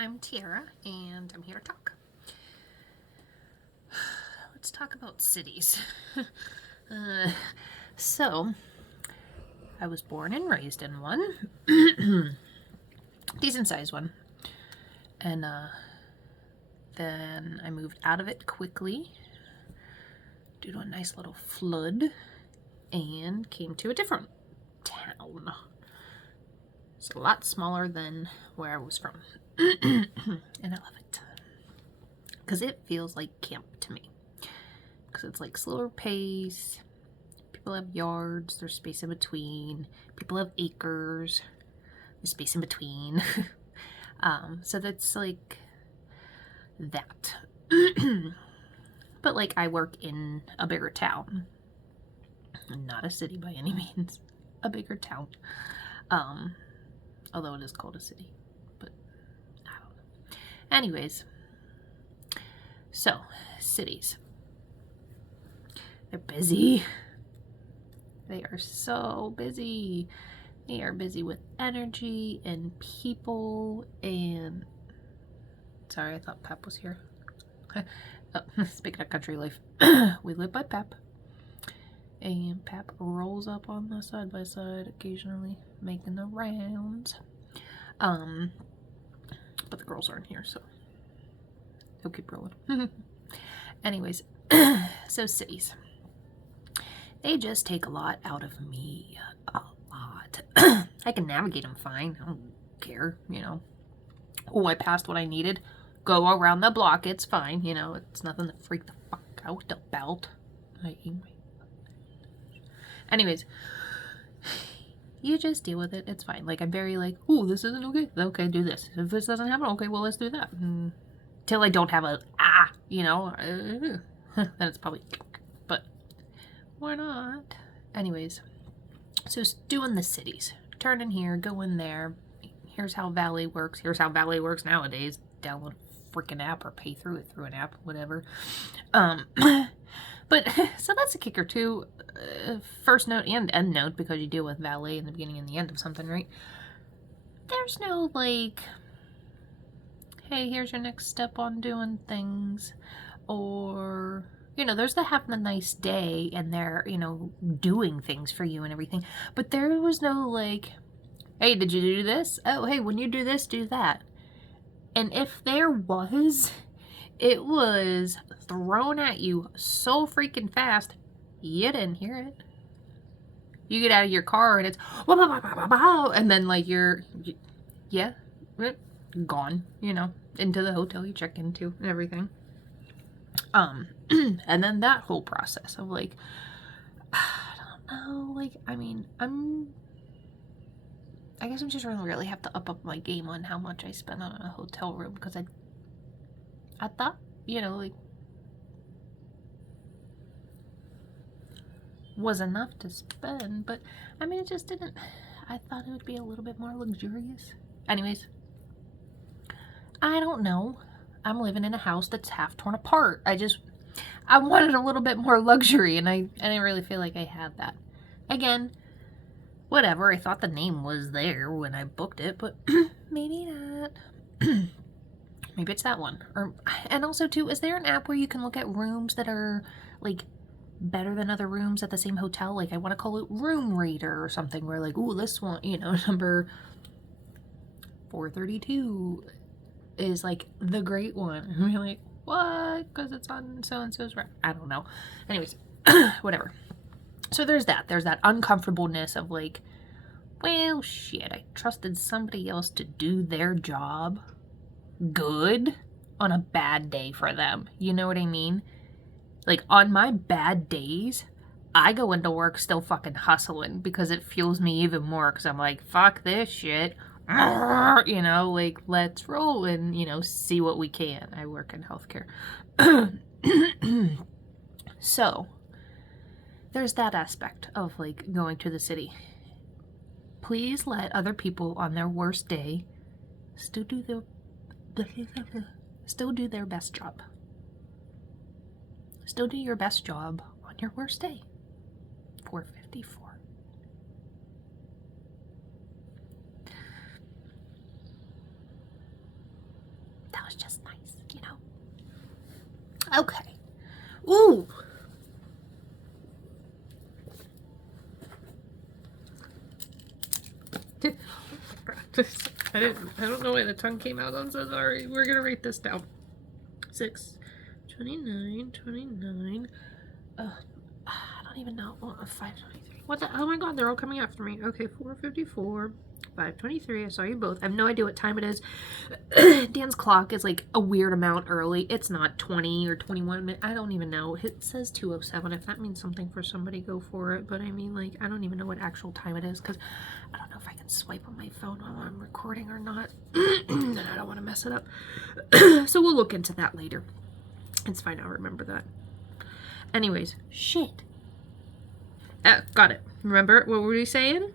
I'm Tiara, and I'm here to talk. Let's talk about cities. So, I was born and raised in one, decent sized one, and then I moved out of it quickly due to a nice little flood and came to a different town. It's a lot smaller than where I was from, and I love it because it feels like camp to me. Because it's like slower pace. People have yards, there's space in between. People have acres, there's space in between. So that's like that. But like I work in a bigger town, not a city by any means, a bigger town. Although it is called a city, but I don't know. Anyways, so cities. They're busy. They are so busy. They are busy with energy and people and... Sorry, I thought Pep was here. Oh, speaking of country life, we live by Pep. And Pep rolls up on the side-by-side occasionally, making the rounds. But the girls aren't here, so he'll keep rolling. Anyways, so cities. They just take a lot out of me. A lot. I can navigate them fine. I don't care, you know. Oh, I passed what I needed. Go around the block. It's fine, you know. It's nothing to freak the fuck out about. Anyways, you just deal with it. It's fine. Like, I'm very like, oh, this isn't okay. Okay, do this. If this doesn't happen, okay, well, let's do that. Till I don't have a, you know. Then it's probably, but why not? Anyways, so doing the cities. Turn in here, go in there. Here's how Valet works. Here's how Valet works nowadays. Download a freaking app or pay through it through an app, whatever. But, so that's a kicker too. First note and end note, because you deal with Valet in the beginning and the end of something, right? There's no, like, hey, here's your next step on doing things. Or, you know, there's the having a nice day and they're, you know, doing things for you and everything. But there was no, like, hey, did you do this? Oh, hey, when you do this, do that. And if there was, it was thrown at you so freaking fast, you didn't hear it. You get out of your car and it's, and then like you're gone, you know, into the hotel you check into and everything. And then that whole process of like, I don't know, like, I mean, I guess I'm just really have to up my game on how much I spend on a hotel room, because I thought, you know, like, was enough to spend, but I mean, it just didn't. I thought it would be a little bit more luxurious. Anyways, I don't know. I'm living in a house that's half torn apart. I wanted a little bit more luxury, and I didn't really feel like I had that. Again, whatever. I thought the name was there when I booked it, but maybe not. Maybe it's that one. And also, too, is there an app where you can look at rooms that are, like, better than other rooms at the same hotel? Like, I want to call it Room Rater or something, where, like, ooh, this one, you know, number 432 is, like, the great one. And you're like, what? Because it's on so-and-so's right. I don't know. Anyways, whatever. So there's that. There's that uncomfortableness of, like, well, shit, I trusted somebody else to do their job good on a bad day for them. You know what I mean? Like, on my bad days, I go into work still fucking hustling because it fuels me even more, because I'm like, fuck this shit. You know, like, let's roll and, you know, see what we can. I work in healthcare. So, there's that aspect of, like, going to the city. Please let other people on their worst day still do their best job. Still do your best job on your worst day. 454. it's just nice, you know. Okay. Ooh. I don't know why the tongue came out. I'm so sorry. We're gonna write this down. 6, 29, 29. I don't even know. 523. What the? Oh my god, they're all coming after me. Okay, 454, 523. I saw you both. I have no idea what time it is. Dan's clock is like a weird amount early. It's not 20 or 21 minutes. I don't even know. It says 2:07. If that means something for somebody, go for it. But I mean, like, I don't even know what actual time it is because I don't know if I can swipe on my phone while I'm recording or not. And I don't want to mess it up. So we'll look into that later. It's fine. I'll remember that. Anyways, shit. Got it. Remember, what were we saying?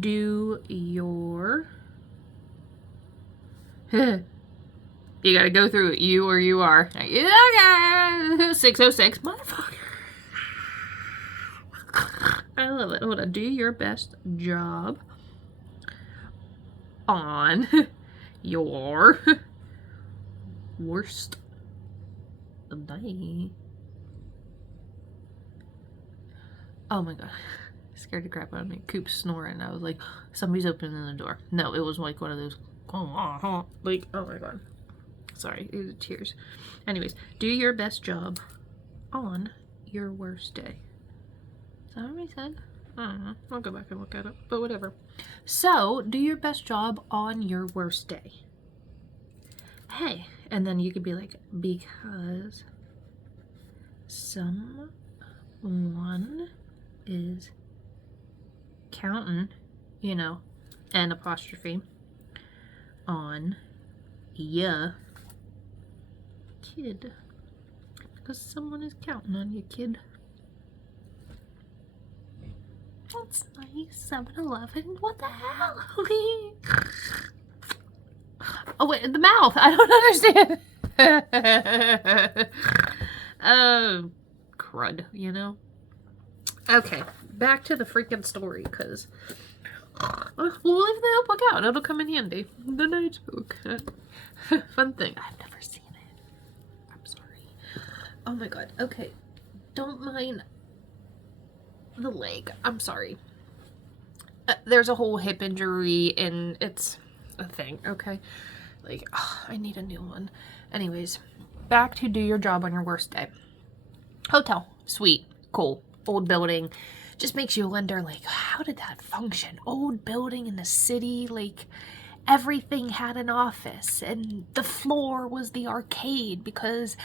Do your... You gotta go through it. You or you are. Okay. 606. Motherfucker. I love it. Hold on. Do your best job on your worst day. Oh my god. Scared the crap out of me. Coop's snoring. I was like, somebody's opening the door. No, it was like one of those, like, oh my god. Sorry, it was tears. Anyways, do your best job on your worst day. Is that what I said? I don't know. I'll go back and look at it, but whatever. So, do your best job on your worst day. Hey, and then you could be like, because someone is counting, you know, an apostrophe on ya kid. Because someone is counting on you, kid. That's nice. 7-Eleven. What the hell? Oh, wait, the mouth. I don't understand. Oh, crud, you know? Okay, back to the freaking story, because we'll leave the notebook out. It'll come in handy. The notebook. Fun thing. I've never seen it. I'm sorry. Oh my god. Okay. Don't mind the leg. I'm sorry. There's a whole hip injury, and it's a thing, okay? Like, I need a new one. Anyways, back to do your job on your worst day. Hotel. Sweet. Cool. Old building. Just makes you wonder, like, how did that function? Old building in the city, like, everything had an office, and the floor was the arcade because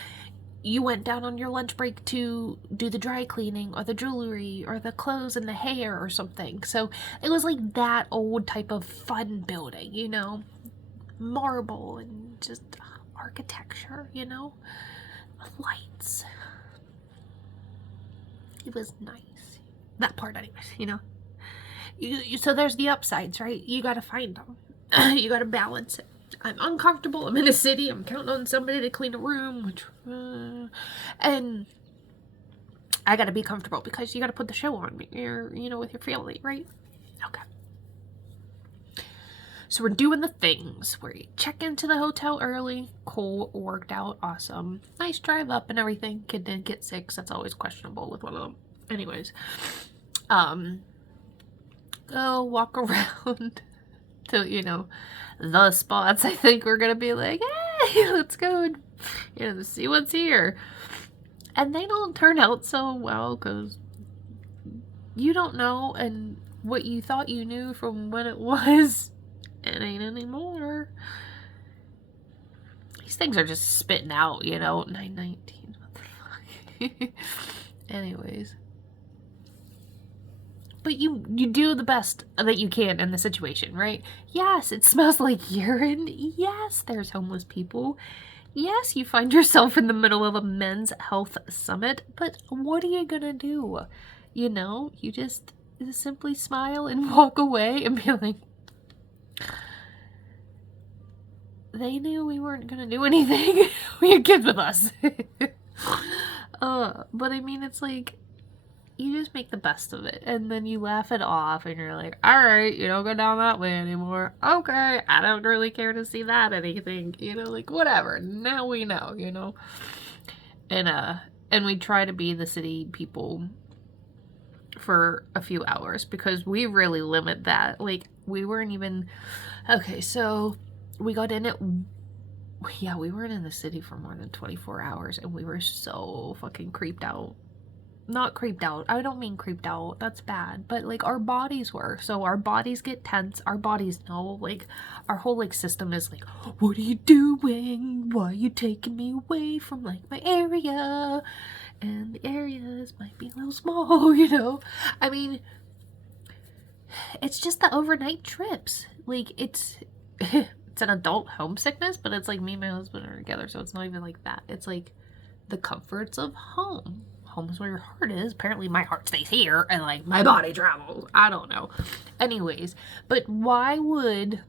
you went down on your lunch break to do the dry cleaning or the jewelry or the clothes and the hair or something. So it was like that old type of fun building, you know, marble and just architecture, you know, lights. It was nice. That part anyways, you know. So there's the upsides, right? You gotta find them. You gotta balance it. I'm uncomfortable. I'm in a city. I'm counting on somebody to clean a room, which, and I gotta be comfortable because you gotta put the show on. You're, you know, with your family, right? Okay. So we're doing the things where you check into the hotel early. Cool, worked out, awesome. Nice drive up and everything. Kid didn't get sick. So that's always questionable with one of them. Anyways, go walk around to, you know, the spots. I think we're gonna be like, hey, let's go and, you know, see what's here. And they don't turn out so well because you don't know, and what you thought you knew from when it was, it ain't anymore. These things are just spitting out, you know. 919. What the fuck? Anyways. But you do the best that you can in the situation, right? Yes, it smells like urine. Yes, there's homeless people. Yes, you find yourself in the middle of a men's health summit. But what are you gonna do? You know, you just simply smile and walk away and be like, they knew we weren't gonna do anything. We had kids with us. But I mean, it's like, you just make the best of it, and then you laugh it off, and you're like, all right, you don't go down that way anymore. Okay, I don't really care to see that anything, you know, like, whatever. Now we know, you know. And we try to be the city people for a few hours, because we really limit that. Like, we weren't even, okay, so we got in at, yeah, we weren't in the city for more than 24 hours, and we were so fucking creeped out. Not creeped out. I don't mean creeped out. That's bad. But, like, our bodies were. So our bodies get tense. Our bodies know. Like, our whole, like, system is like, what are you doing? Why are you taking me away from, like, my area? And the areas might be a little small, you know? I mean, it's just the overnight trips. Like, it's an adult homesickness, but it's like me and my husband are together, so it's not even like that. It's like the comforts of home. Home is where your heart is. Apparently my heart stays here and like my body travels. I don't know. Anyways, but why would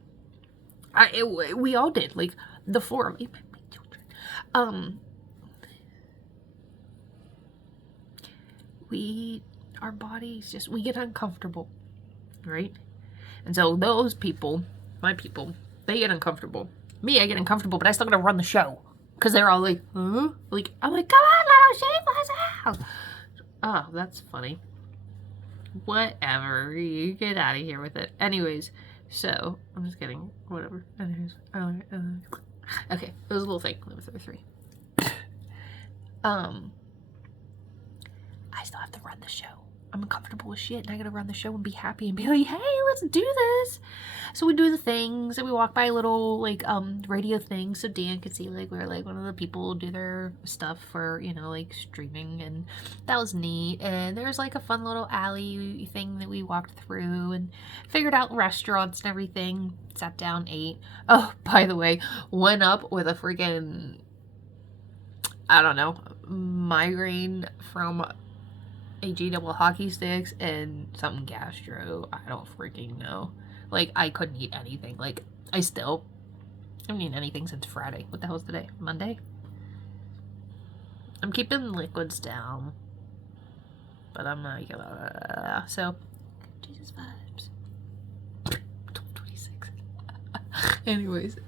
we all did, like the four of my children. Our bodies just, we get uncomfortable, right? And so those people, my people, they get uncomfortable. Me, I get uncomfortable, but I still gotta run the show. Because they're all like, huh? Like, I'm like, come on, let us shave myself. Oh, that's funny. Whatever. You get out of here with it. Anyways, so, I'm just kidding. Whatever. Anyways, okay, it was a little thing. Number 33. I still have to run the show. I'm uncomfortable with shit, and I gotta run the show and be happy and be like, hey, let's do this. So we do the things, and we walk by little, like, radio things, so Dan could see, like, we're, like, one of the people do their stuff for, you know, like, streaming, and that was neat. And there's, like, a fun little alley thing that we walked through, and figured out restaurants and everything, sat down, ate. Oh, by the way, went up with a freaking, I don't know, migraine from AG double hockey sticks and something gastro. I don't freaking know. Like, I couldn't eat anything. Like, I haven't eaten anything since Friday. What the hell is today? Monday? I'm keeping liquids down. But I'm not gonna, so, Jesus vibes. 26. Anyways.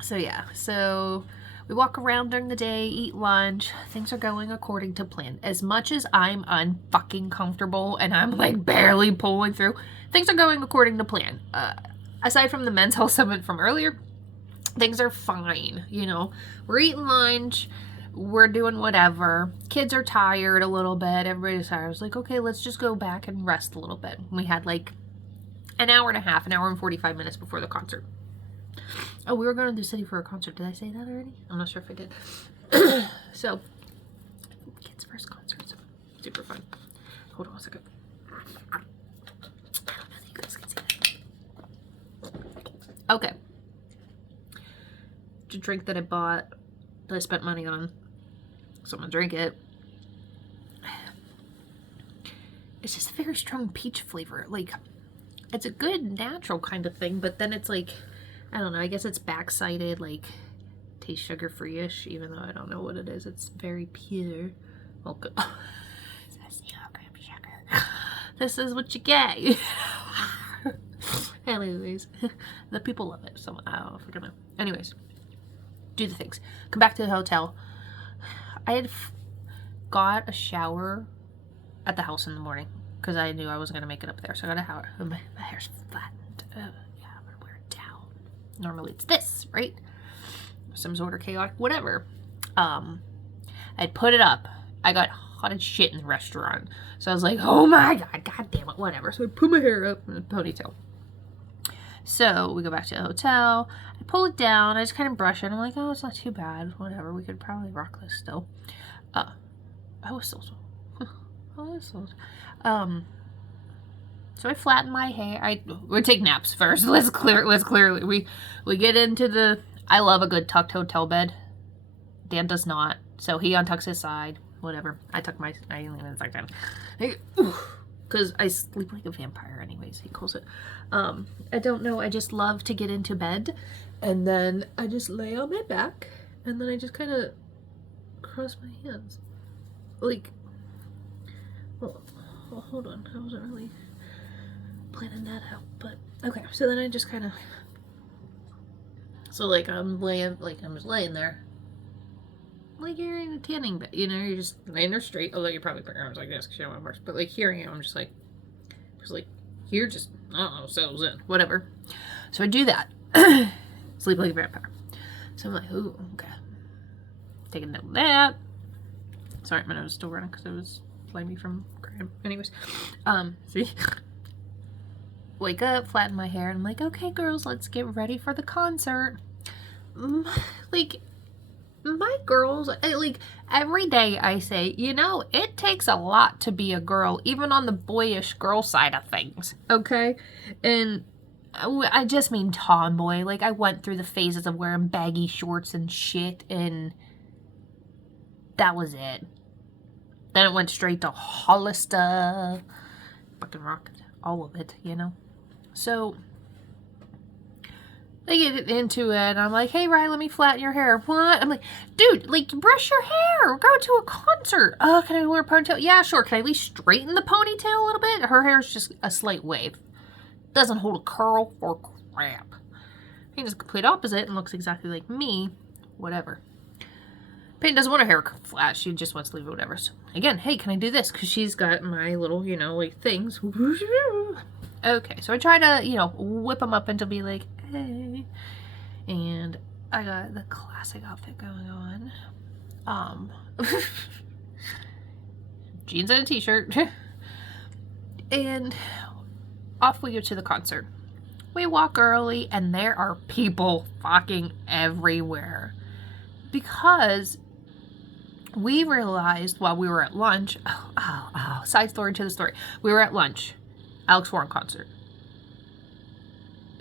So yeah, so we walk around during the day, eat lunch. Things are going according to plan. As much as I'm unfucking comfortable and I'm like barely pulling through, things are going according to plan. Aside from the men's health summit from earlier, things are fine. You know, we're eating lunch, we're doing whatever. Kids are tired a little bit. Everybody's tired. I was like, okay, let's just go back and rest a little bit. We had like an hour and 45 minutes before the concert. Oh, we were going to the city for a concert. Did I say that already? I'm not sure if I did. So, kids' first concerts. Super fun. Hold on a second. I don't know if you guys can see that. Okay. The drink that I bought, that I spent money on. So I'm going to drink it. It's just a very strong peach flavor. Like, it's a good natural kind of thing, but then it's like, I don't know, I guess it's backsided, like, tastes sugar-free-ish, even though I don't know what it is. It's very pure. Well, good. That's 0 gram sugar. This is what you get. Anyways, the people love it, so I don't know if we're gonna. Anyways, do the things. Come back to the hotel. I had got a shower at the house in the morning, because I knew I wasn't gonna make it up there, so I got a shower. My hair's flattened. Yeah, I'm gonna wear it down. Normally it's this, right? Some sort of chaotic, whatever. I'd put it up. I got hot as shit in the restaurant. So I was like, oh my god damn it, whatever. So I put my hair up in a ponytail. So we go back to the hotel. I pull it down. I just kind of brush it. I'm like, oh, it's not too bad. Whatever. We could probably rock this still. I was so. So I flatten my hair. We take naps first. Let's clearly. We get into the. I love a good tucked hotel bed. Dan does not, so he untucks his side. Whatever. I tuck my. I even tuck down. Because I sleep like a vampire, anyways. He calls it. I don't know. I just love to get into bed, and then I just lay on my back, and then I just kind of cross my hands, like Well, hold on. I wasn't really planning that out, but okay. So then I just kind of, so like I'm just laying there, like you're in a tanning bed, you know, you're just laying there straight. Although you're probably putting your arms like this because you don't want to but like hearing it, I'm just like here, just I don't know, settles in, whatever. So I do that, sleep like a vampire. So I'm like, ooh, okay, taking note of that. Sorry, my nose is still running because it was like me from crying. Anyways, see. Wake up, flatten my hair, and I'm like, okay, girls, let's get ready for the concert. Like, my girls, like, every day I say, you know, it takes a lot to be a girl, even on the boyish girl side of things, okay? And I just mean tomboy. Like, I went through the phases of wearing baggy shorts and shit, and that was it. Then it went straight to Hollister. Fucking rocked all of it, you know? So, they get into it, and I'm like, hey, Riley, let me flatten your hair. What? I'm like, dude, like, brush your hair. Go to a concert. Oh, can I wear a ponytail? Yeah, sure. Can I at least straighten the ponytail a little bit? Her hair is just a slight wave. Doesn't hold a curl for crap. Peyton is the complete opposite and looks exactly like me. Whatever. Peyton doesn't want her hair flat. She just wants to leave it, whatever. So, again, hey, can I do this? Because she's got my little, you know, like, things. Okay, so I try to, you know, whip them up into be like, hey. And I got the classic outfit going on. Jeans and a t-shirt. And off we go to the concert. We walk early, and there are people fucking everywhere. Because we realized while we were at lunch, side story to the story. We were at lunch. Alex Warren concert.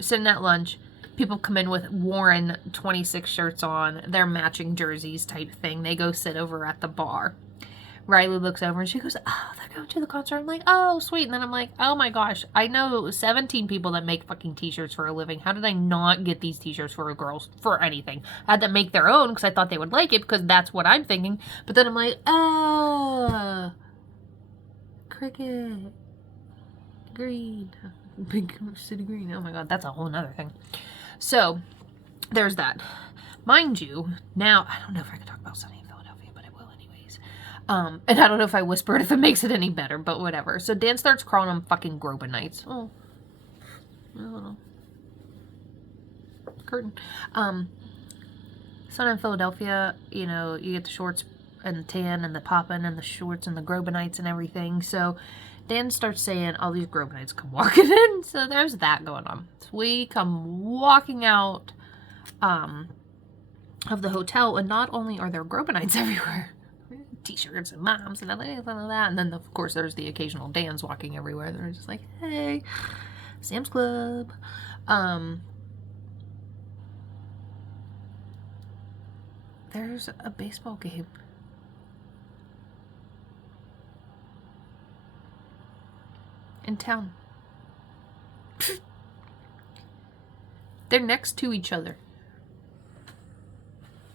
Sitting at lunch, people come in with Warren 26 shirts on, their matching jerseys type thing. They go sit over at the bar. Riley looks over and she goes, oh, they're going to the concert. I'm like, oh, sweet. And then I'm like, oh my gosh, I know 17 people that make fucking t-shirts for a living. How did I not get these t-shirts for girls for anything? I had to make their own because I thought they would like it because that's what I'm thinking. But then I'm like, cricket. Green. Big city green. Oh my god, that's a whole nother thing. So, there's that. Mind you, now, I don't know if I can talk about Sunny in Philadelphia, but I will anyways. And I don't know if I whispered if it makes it any better, but whatever. So Dan starts crawling on fucking Grobenites. Oh. A little curtain. Sun in Philadelphia, you know, you get the shorts and the tan and the poppin' and the shorts and the Grobenites and everything. So Dan starts saying all these Grobenites come walking in. So there's that going on. So we come walking out of the hotel, and not only are there Grobenites everywhere, t-shirts and moms and that, and then of course there's the occasional Dans walking everywhere. They're just like, hey, Sam's Club. There's a baseball game. In town. They're next to each other.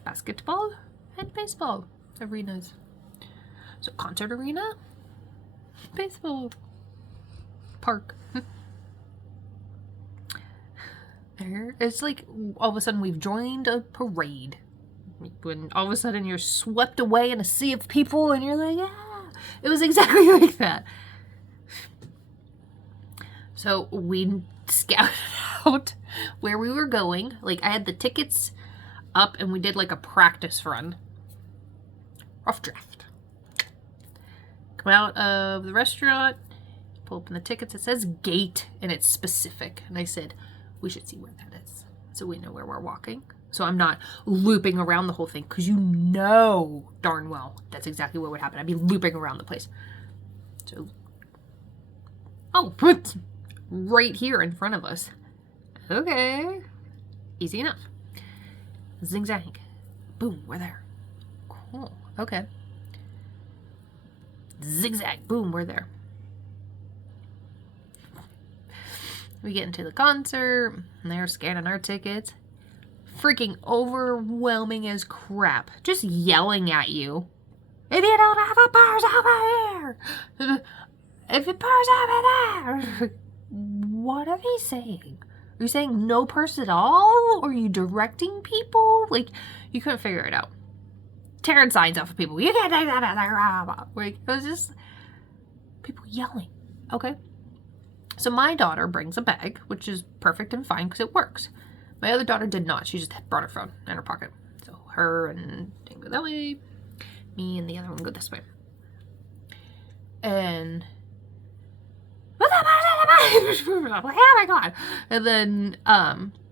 Basketball and baseball arenas. So concert arena, baseball park. There, it's like all of a sudden we've joined a parade. When all of a sudden you're swept away in a sea of people and you're like, ah. It was exactly like that. So we scouted out where we were going. Like, I had the tickets up and we did like a practice run. Rough draft. Come out of the restaurant, pull open the tickets. It says gate and it's specific. And I said, we should see where that is so we know where we're walking. So I'm not looping around the whole thing because you know darn well that's exactly what would happen. I'd be looping around the place. So, oh, put right here in front of us. Okay. Easy enough. Zing zang. Boom, we're there. Cool. Okay. Zigzag. Boom, we're there. We get into the concert, and they're scanning our tickets. Freaking overwhelming as crap. Just yelling at you. If you don't have a purse over here. if it pours out, what are they saying? Are you saying no purse at all? Or are you directing people? Like, you couldn't figure it out. Tearing signs off of people. You can't take that. Like, it was just people yelling. Okay? So my daughter brings a bag, which is perfect and fine because it works. My other daughter did not. She just brought her phone in her pocket. So her and Dan go that way. Me and the other one go this way. And oh my god. And then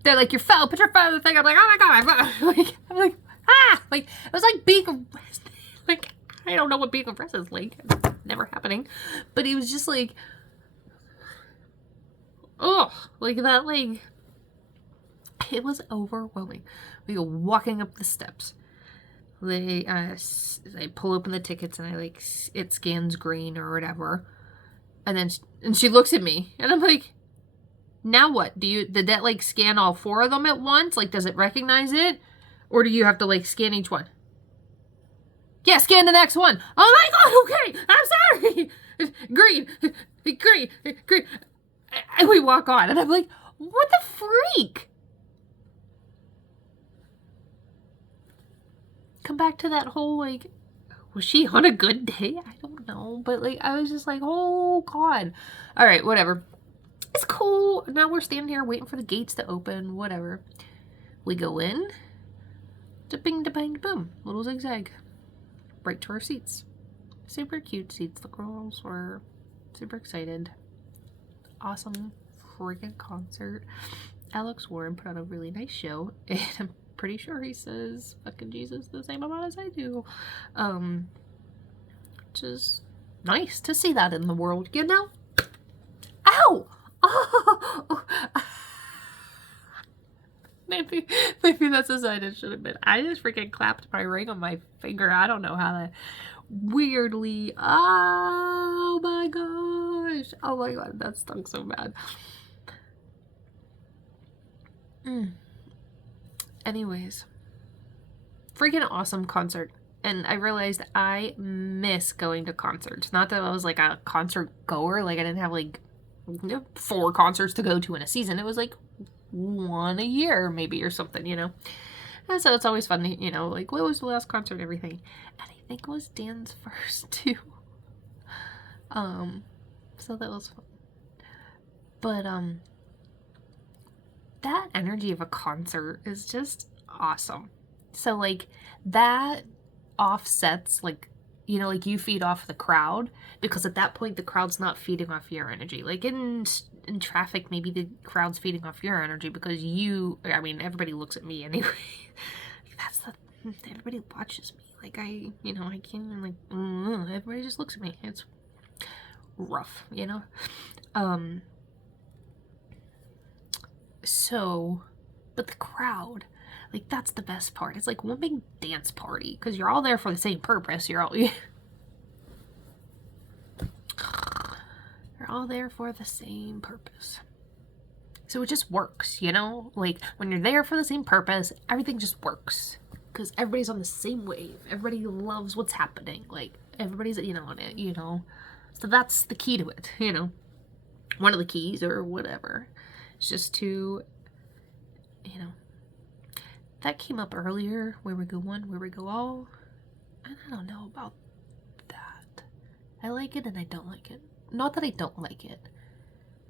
they're like, your phone, put your phone in the thing. I'm like, oh my god, I'm like, ah, like it was like being arrested. Like, I don't know what being arrested is like. It's never happening. But it was just like, oh, like that, like it was overwhelming. We go walking up the steps. They pull open the tickets and I like, it scans green or whatever. And then she looks at me and I'm like, now what? Did that like scan all 4 of them at once? Like, does it recognize it? Or do you have to like scan each one? Yeah, scan the next one. Oh my god, okay, I'm sorry. Green. And we walk on and I'm like, what the freak? Come back to that whole like, was she on a good day? I don't know. But like, I was just like, oh god. All right, whatever. It's cool. Now we're standing here waiting for the gates to open, whatever. We go in. Da-bing, da-bang, da-boom. Little zigzag. Right to our seats. Super cute seats. The girls were super excited. Awesome freaking concert. Alex Warren put on a really nice show. And I'm pretty sure he says fucking Jesus the same amount as I do. Which is nice to see that in the world, you know? Ow! Oh! Maybe that's a sign it should have been. I just freaking clapped my ring on my finger. I don't know how that weirdly. Oh my gosh. Oh my god, that stunk so bad. Anyways, freaking awesome concert. And I realized I miss going to concerts. Not that I was like a concert goer. Like I didn't have like 4 concerts to go to in a season. It was like 1 a year maybe or something, you know. And so it's always fun to, you know, like what was the last concert and everything. And I think it was Dan's first too. So that was fun. But that energy of a concert is just awesome. So like that offsets, like, you know, like you feed off the crowd, because at that point the crowd's not feeding off your energy. Like in traffic, maybe the crowd's feeding off your energy because I mean, everybody looks at me anyway. Everybody watches me. Like I can't even like, everybody just looks at me. It's rough, you know? So, but the crowd, like that's the best part. It's like one big dance party because you're all there for the same purpose. You're all there for the same purpose. So it just works, you know? Like when you're there for the same purpose, everything just works because everybody's on the same wave. Everybody loves what's happening. Like everybody's, on it, you know? So that's the key to it, you know? One of the keys or whatever. It's just to, that came up earlier, where we go one, where we go all, and I don't know about that. I like it and I don't like it. Not that I don't like it.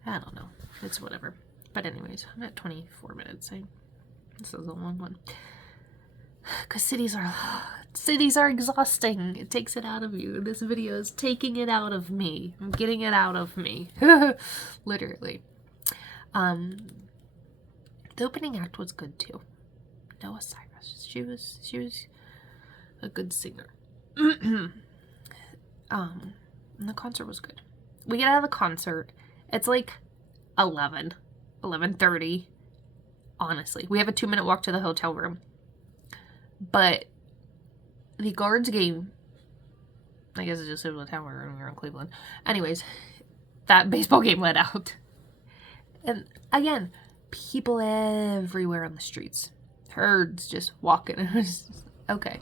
I don't know. It's whatever. But anyways, I'm at 24 minutes. This is a long one. Because cities are exhausting. It takes it out of you. This video is taking it out of me. I'm getting it out of me. Literally. The opening act was good too. Noah Cyrus. She was a good singer. And the concert was good. We get out of the concert. It's like 11:30. Honestly, we have a 2-minute walk to the hotel room. But the Guards game, I guess it just said the town where we were in Cleveland. Anyways, that baseball game went out. And again, people everywhere on the streets. Herds just walking. Okay.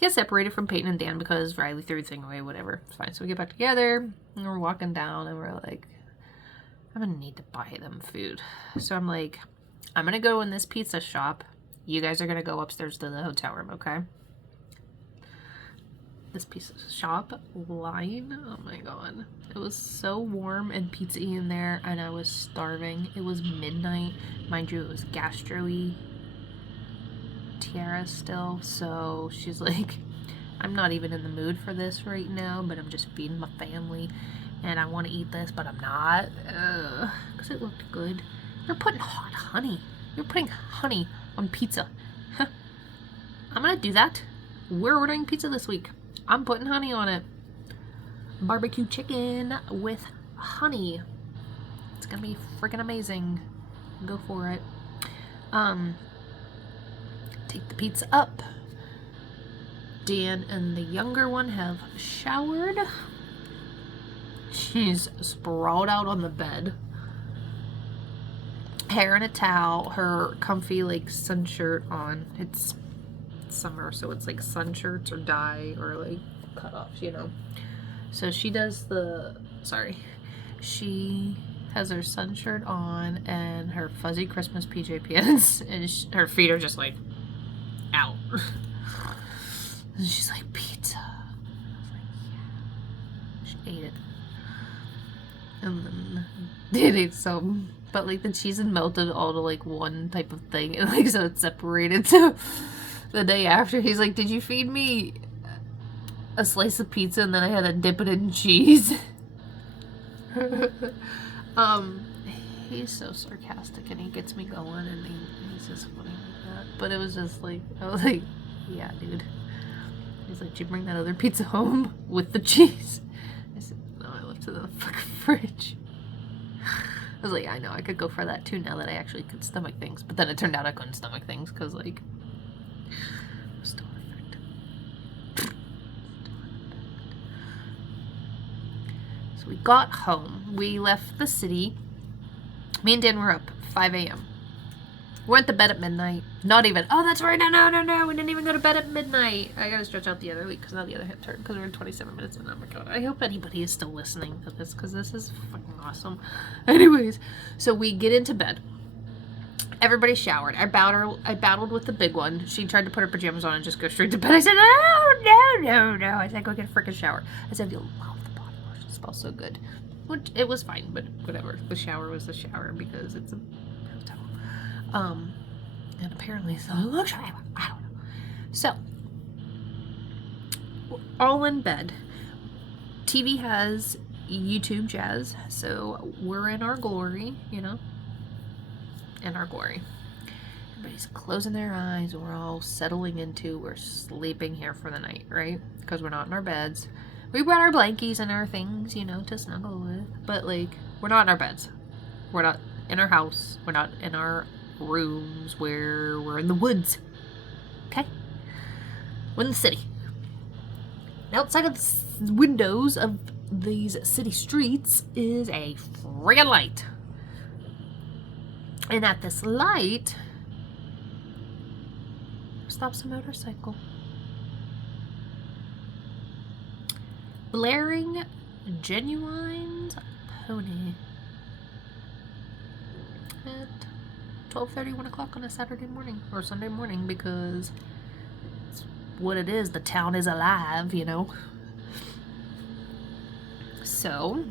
get separated from Peyton and Dan because Riley threw the thing away, whatever. It's fine. So we get back together, and we're walking down, and we're like, I'm gonna need to buy them food. So I'm like, I'm gonna go in this pizza shop. You guys are gonna go upstairs to the hotel room, okay? This pizza shop line, oh my god. It was so warm and pizza-y in there, and I was starving. It was midnight. Mind you, it was gastro-y. Tiara still, so she's like, I'm not even in the mood for this right now, but I'm just feeding my family, and I want to eat this, but I'm not, because it looked good. You're putting hot honey. You're putting honey on pizza. I'm gonna do that. We're ordering pizza this week. I'm putting honey on it. Barbecue chicken with honey. It's gonna be freaking amazing. Go for it. Take the pizza up. Dan and the younger one have showered. She's sprawled out on the bed. Hair in a towel, her comfy like sun shirt on. It's summer, so it's like sun shirts or dye or like cutoffs, you know. So she does she has her sun shirt on and her fuzzy Christmas PJ pants, and her feet are just like out. And she's like, pizza. I was like, yeah. She ate it. And then did eat some. But like the cheese had melted all to like one type of thing, and like so it's separated. So the day after, he's like, did you feed me a slice of pizza and then I had to dip it in cheese? He's so sarcastic and he gets me going, and he's just funny like that. But it was just like, I was like, yeah, dude. He's like, did you bring that other pizza home with the cheese? I said, no, I left it in the fucking fridge. I was like, I know, I could go for that too now that I actually could stomach things. But then it turned out I couldn't stomach things because, like, it was still infected. So we got home. We left the city. Me and Dan were up 5 a.m. We went to bed at midnight. Not even, oh, that's right, no. We didn't even go to bed at midnight. I gotta stretch out the other week because now the other hip turned because we're in 27 minutes and oh my god. I hope anybody is still listening to this because this is fucking awesome. Anyways, so we get into bed. Everybody showered. I battled with the big one. She tried to put her pajamas on and just go straight to bed. I said, oh, no. I said, go get a freaking shower. I said, you'll love the body wash. It smells so good. Which, it was fine, but whatever. The shower was the shower because it's a hotel. And apparently it's a luxury. I don't know. So, we're all in bed. TV has YouTube jazz, so we're in our glory, you know? In our glory. Everybody's closing their eyes. We're all settling into, we're sleeping here for the night, right? Because we're not in our beds. We brought our blankies and our things, you know, to snuggle with. But, like, we're not in our beds. We're not in our house. We're not in our rooms where we're in the woods. Okay? We're in the city. And outside of the windows of these city streets is a friggin' light. And at this light stops a motorcycle. Blaring Genuine's Pony. At 12:30, 1 o'clock on a Saturday morning or Sunday morning, because it's what it is. The town is alive, you know. So,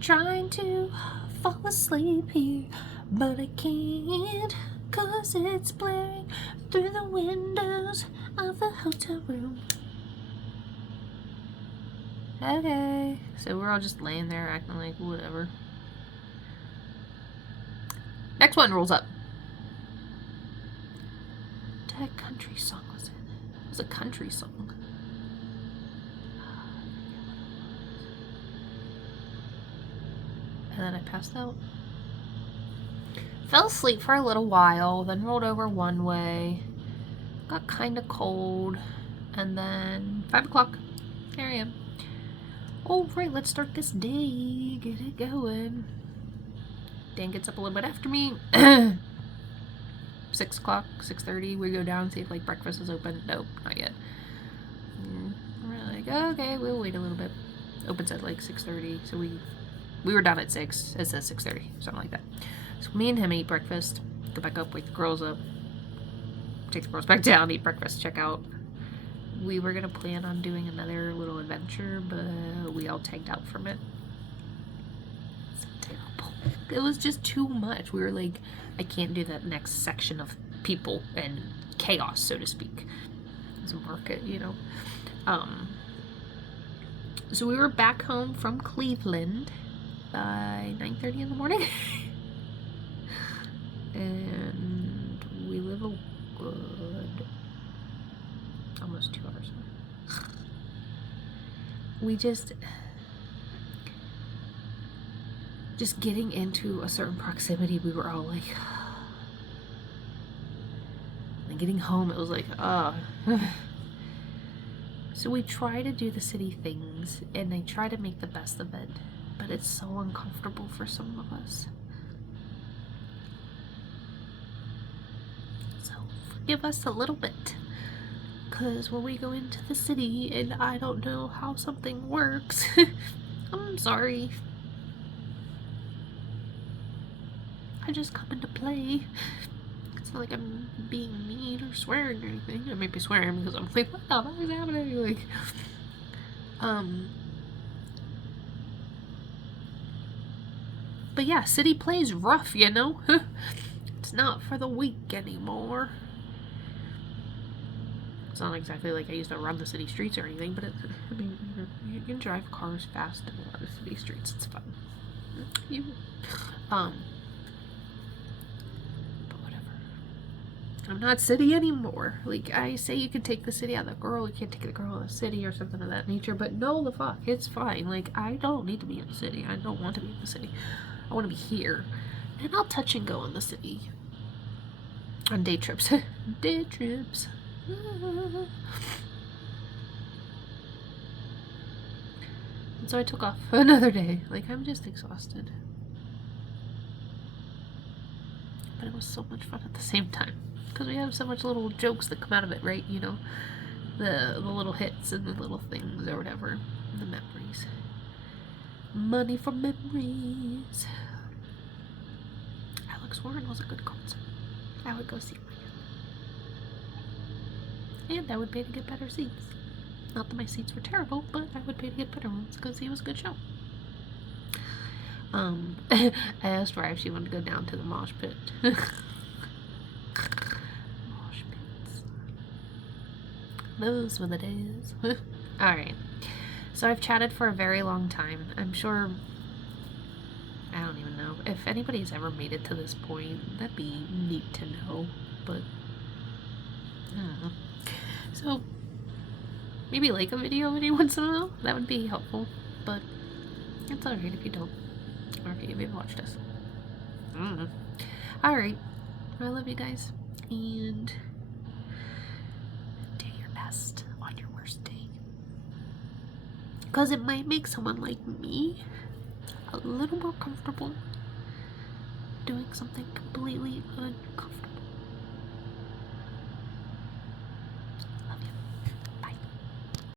trying to fall asleep here, but I can't, 'cause it's blaring through the windows of the hotel room. Okay, so we're all just laying there acting like whatever. Next one rolls up. What country song was it? It was a country song. And then I passed out. Fell asleep for a little while, then rolled over one way. Got kind of cold. And then 5 o'clock. Here I am. All right, let's start this day. Get it going. Dan gets up a little bit after me. 6 o'clock, 6:30, we go down, see if like breakfast is open. Nope, not yet. We're like, okay, we'll wait a little bit. Opens at like 6:30, so we were down at 6. It says 6:30, something like that. So me and him eat breakfast, go back up, wake the girls up, take the girls back down, eat breakfast, check out. We were gonna plan on doing another little adventure, but we all tagged out from it. It's terrible. It was just too much. We were like, I can't do that next section of people and chaos, so to speak. It's a market, you know. So we were back home from Cleveland by 9:30 in the morning. And we live a good almost 2 hours. We just getting into a certain proximity, we were all like, and getting home, it was like, So we try to do the city things, and I try to make the best of it, but it's so uncomfortable for some of us. So forgive us a little bit, because when we go into the city and I don't know how something works, I'm sorry. I just come into play. It's not like I'm being mean or swearing or anything. I may be swearing because I'm like, what the fuck is happening? Like, but yeah, city play's rough, you know? It's not for the weak anymore. It's not exactly like I used to run the city streets or anything, but I mean, you can drive cars fast in a lot of city streets. It's fun. I'm not city anymore. Like, I say you can take the city out of the girl, you can't take the girl out of the city or something of that nature, but no, the fuck, it's fine. Like, I don't need to be in the city. I don't want to be in the city. I want to be here. And I'll touch and go in the city. On day trips. Day trips. And so I took off another day. Like, I'm just exhausted. But it was so much fun at the same time. Because we have so much little jokes that come out of it, right? You know, the little hits and the little things or whatever. The memories. Money for memories. Alex Warren was a good concert. I would go see him again. And I would pay to get better seats. Not that my seats were terrible, but I would pay to get better ones because he was a good show. I asked her if she wanted to go down to the mosh pit. Mosh pits. Those were the days. Alright. So I've chatted for a very long time. I'm sure, I don't even know. If anybody's ever made it to this point, that'd be neat to know. But, I don't know. So, maybe like a video every once in a while. That would be helpful. But, it's alright if you don't. Or if you even watch this. I don't know. Alright. I love you guys. And do your best on your worst day. Because it might make someone like me a little more comfortable doing something completely uncomfortable.